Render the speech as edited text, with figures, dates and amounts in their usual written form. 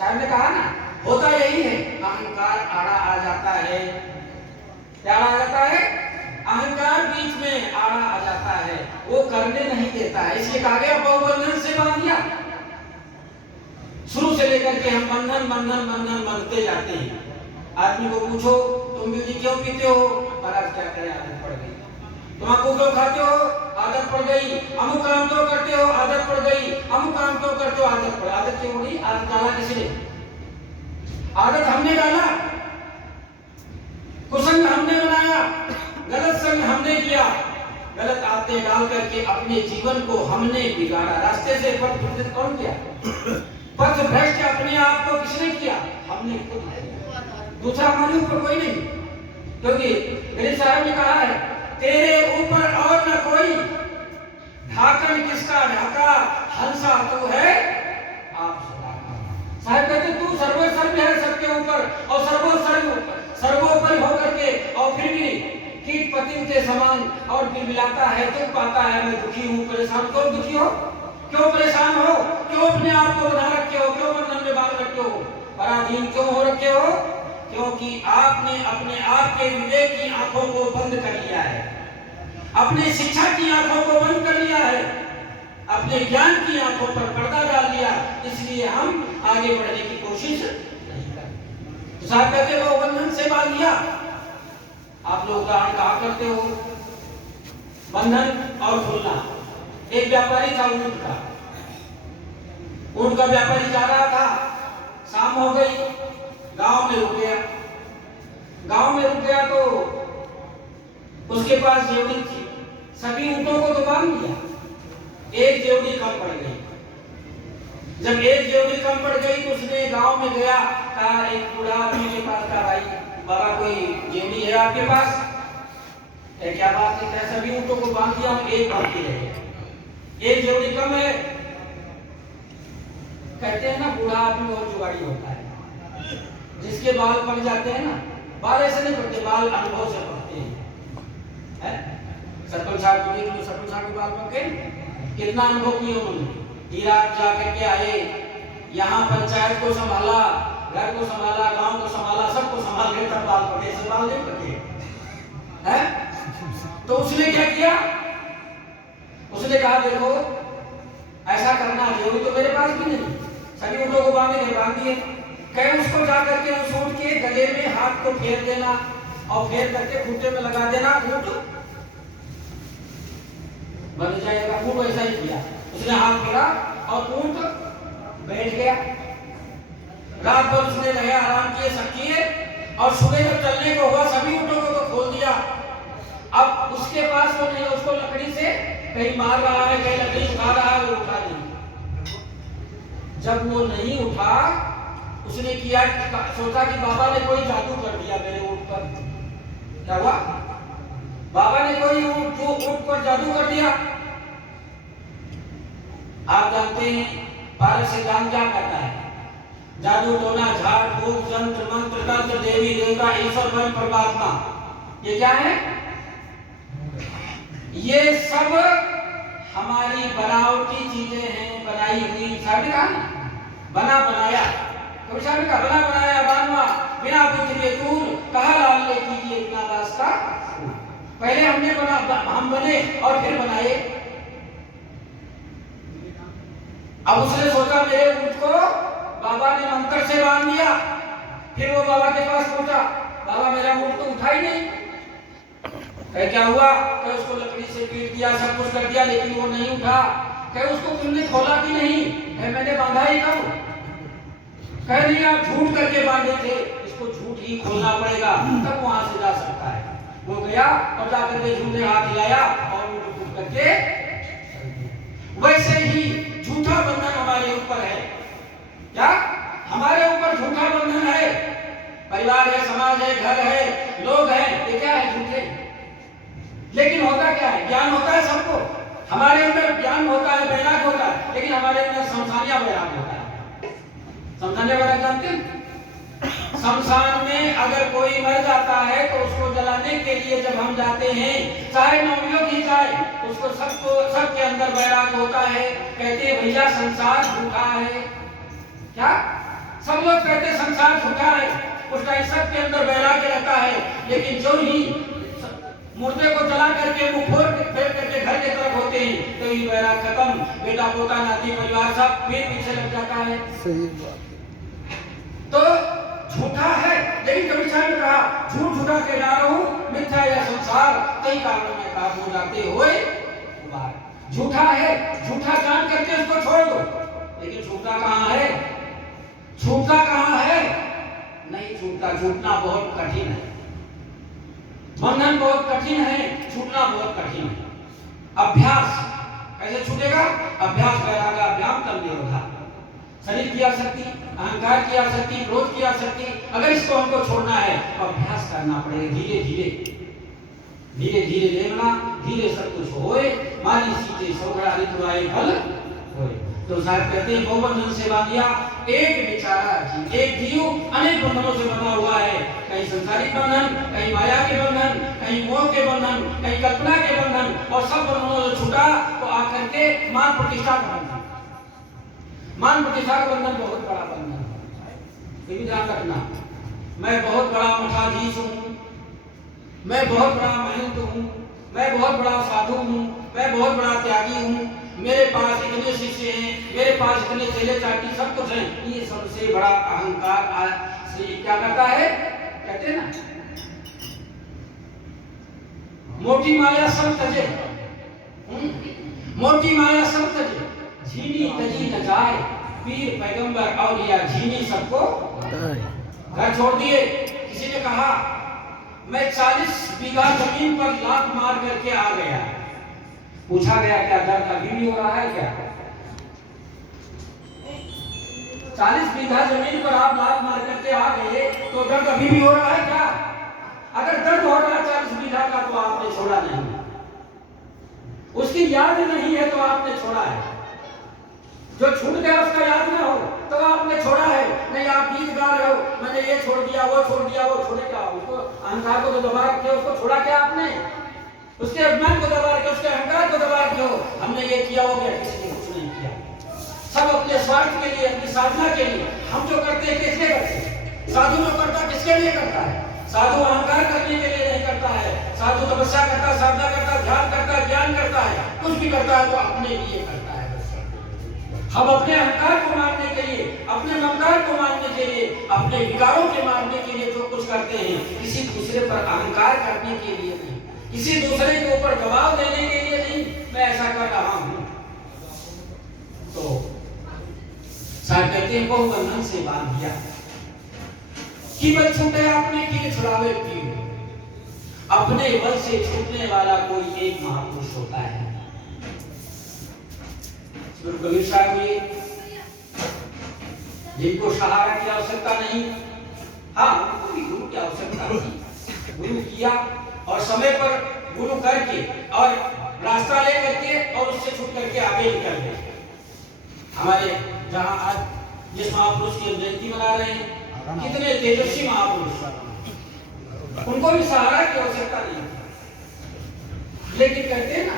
साहब ने कहा ना, होता यही है, अहंकार आड़ा आ जाता है। क्या आ जाता है? अहंकार बीच में आड़ा आ जाता है, वो करने नहीं देता है। इसलिए कहा गया बहुबंधन से बांध दिया। शुरू से लेकर के हम बंधन बंधन बंधन बनते जाते हैं। आदमी को पूछो तुम बीड़ी क्यों पीते हो, महाराज क्या करें आदत पड़ गई। तम्बाकू क्यों खाते हो, आदत पड़ गई। अमुक काम क्यों करते हो, आदत पड़ गई। अमुक काम क्यों करते हो, आदत पड़। आदत क्यों पड़ी? आदत डाला किसने? आदत हमने डाला, कुसंग हमने बनाया, गलत संग हमने किया, गलत आदतें डाल करके अपने जीवन को हमने बिगाड़ा। रास्ते से पथ भ्रष्ट कौन किया? पथ भ्रष्ट अपने आप को किसने किया? हमने खुद किया। दूसरा हमारे ऊपर कोई नहीं, क्योंकि गरीब साहब ने कहा है तेरे ऊपर और न कोई, ढाकन किसका ढाका, हंसा तो है आप सदा। साहब कहते तू सर्वोपरि है सबके ऊपर, और सर्वोपरि होकर के और फिर भी कीट पतिंग के समान और बिलबिलाता है, दुख पाता है। मैं दुखी हूँ, परेशान। क्यों दुखी हो, क्यों परेशान हो, क्यों अपने आप को बना रखे हो, क्यों बंधन में बांध रखे हो, पराधीन क्यों हो रखे हो? क्योंकि आपने अपने आप के विवेक की आंखों को बंद कर लिया है, अपने शिक्षा की आंखों को बंद कर लिया है, अपने ज्ञान की आंखों पर पर्दा डाल दिया। इसलिए हम आगे बढ़ने की कोशिश नहीं करते। साहब कहते हो बंधन से बांध दिया। आप लोग उदाहरण कहा करते हो बंधन और खुलना। एक व्यापारी था ऊंट का, ऊंट का व्यापारी जा रहा था, शाम हो गई, गांव में रुक गया। गांव में रुक गया तो उसके पास जेवड़ी थी, सभी ऊंटों को तो बांध दिया, एक जेवड़ी कम पड़ गई। जब एक जेवड़ी कम पड़ गई तो उसने गांव में गया, कहा एक बूढ़ा आदमी के पास, कहा भाई बाबा कोई जेवड़ी है आपके पास? क्या बात है, क्या सभी ऊंटों को बांध दिया, एक बाकी रह गया, एक जेवड़ी कम है। कहते हैं ना बूढ़ा आदमी और जुगाड़ी होता है, जिसके बाल पक जाते हैं ना, बाल ऐसे नहीं पकते, बाल अनुभव से पकते हैं। सरपंच साहब को सरपंच साहब के बाल पके, कितना अनुभव किया उन्होंने। इराक जाकर के आए, यहाँ पंचायत को संभाला, घर को संभाला, गांव को संभाला, सबको संभाल के तब बाल पके, से बाल नहीं पके हैं। तो उसने क्या किया? उसने कहा देखो ऐसा करना, जेवड़ी तो मेरे पास भी नहीं, सभी ऊँटों को बांध दिए। कहे उसको जाकर के उस ऊँट के गले में हाथ को फेर देना और फेर करके खूंटे में लगा देना, ऊँट बन जाएगा। ऊँट वैसा ही किया, उसने हाथ फेरा और ऊँट बैठ गया। रात भर उसने रहे, आराम किए, सब किए, और सुबह जब चलने को हुआ सभी ऊँटों को तो खोल दिया। अब उसके पास वो नहीं, उसको लकड़ी से कहीं मार रहा है, कहीं लकड़ी उठा रहा है, वो उठा नहीं। जब वो नहीं उठा, उसने किया, सोचा कि बाबा ने कोई जादू कर दिया मेरे ऊँट पर। क्या हुआ? बाबा ने कोई ऊँट पर जादू कर दिया। आप जानते हैं पारक सिद्धांत क्या कहता है? जादू टोना झाड़ फूक जंत्र मंत्र तंत्र देवी देवता ईश्वर ब्रह्म परमात्मा, ये क्या है? ये सब हमारी बनावटी चीजें हैं, बनाई हुई। साहब कहा ना बना बनाया, कभी साहब का बना बनाया बानवा बिना पुत्र तूल, कहा लाल ले कीजिए इतना वास्ता। पहले हमने बना, हम बने और फिर बनाए। अब उसने सोचा मेरे ऊँट को बाबा ने मंत्र से बांध दिया। फिर वो बाबा के पास पहुंचा, बाबा मेरा ऊँट तो उठा ही नहीं। क्या हुआ? क्या उसको लकड़ी से पीट दिया, सब कुछ कर दिया, लेकिन वो नहीं उठा। क्या उसको तुमने खोला कि नहीं? मैंने बांधा ही कब? कह नहीं आप झूठ करके बांधे थे, इसको झूठ ही खोलना पड़ेगा, तब वहां से जा सकता है। वो गया और जाकर के झूठे हाथ हिलाया और वो झूठ करके। वैसे ही झूठा बंधन हमारे ऊपर है। क्या हमारे ऊपर झूठा बंधन है? परिवार है, समाज है, घर है, लोग हैं, ये क्या है? झूठे। लेकिन होता क्या है? ज्ञान होता है सबको, हमारे अंदर ज्ञान होता है, वैराग होता है, लेकिन हमारे अंदर शमशानिया वैराग होता है। शमशानिया वैराग जानते हैं? शमशान में अगर कोई मर जाता है तो उसको जलाने के लिए जब हम जाते हैं, चाहे नौमियों की जाए, उसको सबके अंदर वैराग होता है। कहते हैं भैया संसार झूठा है। क्या? सब संसार झूठा है, उसका सबके अंदर वैराग्य रहता है, लेकिन जो ही मुर्दे को जला करके मुंह फोड़ करके घर की तरफ होते हैं तो ये वैराग खत्म, बेटा पोता नाती परिवार सब फिर पीछे लग जाता है। सही बात। तो झूठा है, लेकिन कबीर साहब ने कहा झूठ झूठा के जा रहा हूं, मिथ्या यह संसार कई कारणों में काबू हो जाते हुए झूठा है, झूठा जान करके उसको छोड़ दो। लेकिन छूटना कहां है, छूटना कहां है? नहीं छूटता, छूटना बहुत कठिन है, बंधन बहुत कठिन है, छूटना बहुत कठिन है। अभ्यास कैसे छूटेगा? अभ्यास वैराग्याभ्याम तम निरोधा। शरीर की आसक्ति, अहंकार की आसक्ति, क्रोध की आसक्ति, अगर इसको हमको छोड़ना है तो अभ्यास करना पड़ेगा। धीरे धीरे धीरे धीरे देखना, धीरे सब कुछ होए, मारी सीते सोगड़ा रितुआए फल होए। तो साहब कहते हैं बहुबंधन से बांधिया एक बेचारा जीव, एक जीव अनेक बंधनों से बंधा हुआ है, कहीं संसारिक बंधन, कहीं माया के बंधन, कहीं मोह के बंधन, कहीं कल्पना के बंधन, और सब बंधनों से छूटा तो आकर के मान प्रतिष्ठा का बंधन। मान प्रतिष्ठा का बंधन बहुत बड़ा बंधन है, ये भी ध्यान रखना। मैं बहुत बड़ा मठाधीश हूँ, मैं बहुत बड़ा महंत हूँ, मैं बहुत बड़ा साधु हूँ, मैं बहुत बड़ा त्यागी हूँ, मेरे पास इतने शिष्य हैं, मेरे पास इतने चेले चाटी सब कुछ हैं, ये सबसे बड़ा अहंकार से क्या करता है? कहते हैं ना, मोटी माया सब तजे, मोटी माया सब तजे, झीनी तजी न जाए, पीर पैगंबर और या झीनी सबको घर छोड़ दिए। किसी ने कहा मैं 40 बीघा जमीन पर लात मार करके आ गया। पूछा गया क्या दर्द अभी भी हो रहा है क्या? 40 बीघा जमीन पर आप लात मार करके आ गए तो दर्द अभी भी हो रहा है क्या? अगर दर्द हो रहा है 40 बीघा का तो आपने छोड़ा नहीं, उसकी याद नहीं है तो आपने छोड़ा है। जो छूट गया उसका याद ना हो तो आपने छोड़ा है। नहीं आप गीत गा रहे हो, मैंने ये छोड़ दिया, वो छोड़ दिया, वो छोड़े क्या? उसको अहंकार को तो दबा रखे, उसको छोड़ा क्या आपने? उसके अभिमान को दबा रखे, उसके अहंकार को दबा रखे हो। हमने ये किया हो गया, किसी ने कुछ नहीं किया। सब अपने स्वार्थ के लिए, अपनी साधना के लिए। हम जो करते हैं किसके करते हैं? साधु जो करता किसके लिए करता है? साधु अहंकार करने के लिए नहीं करता है, साधु तपस्या करता, साधना करता, ध्यान करता, ज्ञान करता है, कुछ भी करता है तो अपने लिए करता है। हम अपने अहंकार को मारने के लिए, अपने ममकार को मारने के लिए, अपने विकारों के मारने के लिए जो कुछ करते हैं, किसी दूसरे पर अहंकार करने के लिए नहीं, किसी दूसरे के ऊपर दबाव देने के लिए नहीं, मैं ऐसा कर रहा हूं। तो साहब कहते हैं बहुबंधन से बांध दिया, केवल छूटे आपने कि छुड़ावे पीर। अपने बल से छूटने वाला कोई एक महापुरुष होता है। गुरु कबीर साहब ये जिनको सहारा की आवश्यकता नहीं, हाँ उनको भी गुरु की आवश्यकता थी, गुरु किया और समय पर गुरु करके और रास्ता ले करके और उससे छूट करके आगे निकल गए। हमारे जहाँ आज जिस महापुरुष की जयंती मना रहे हैं, कितने तेजस्वी महापुरुष, उनको भी सहारा की आवश्यकता नहीं, लेकिन कहते हैं ना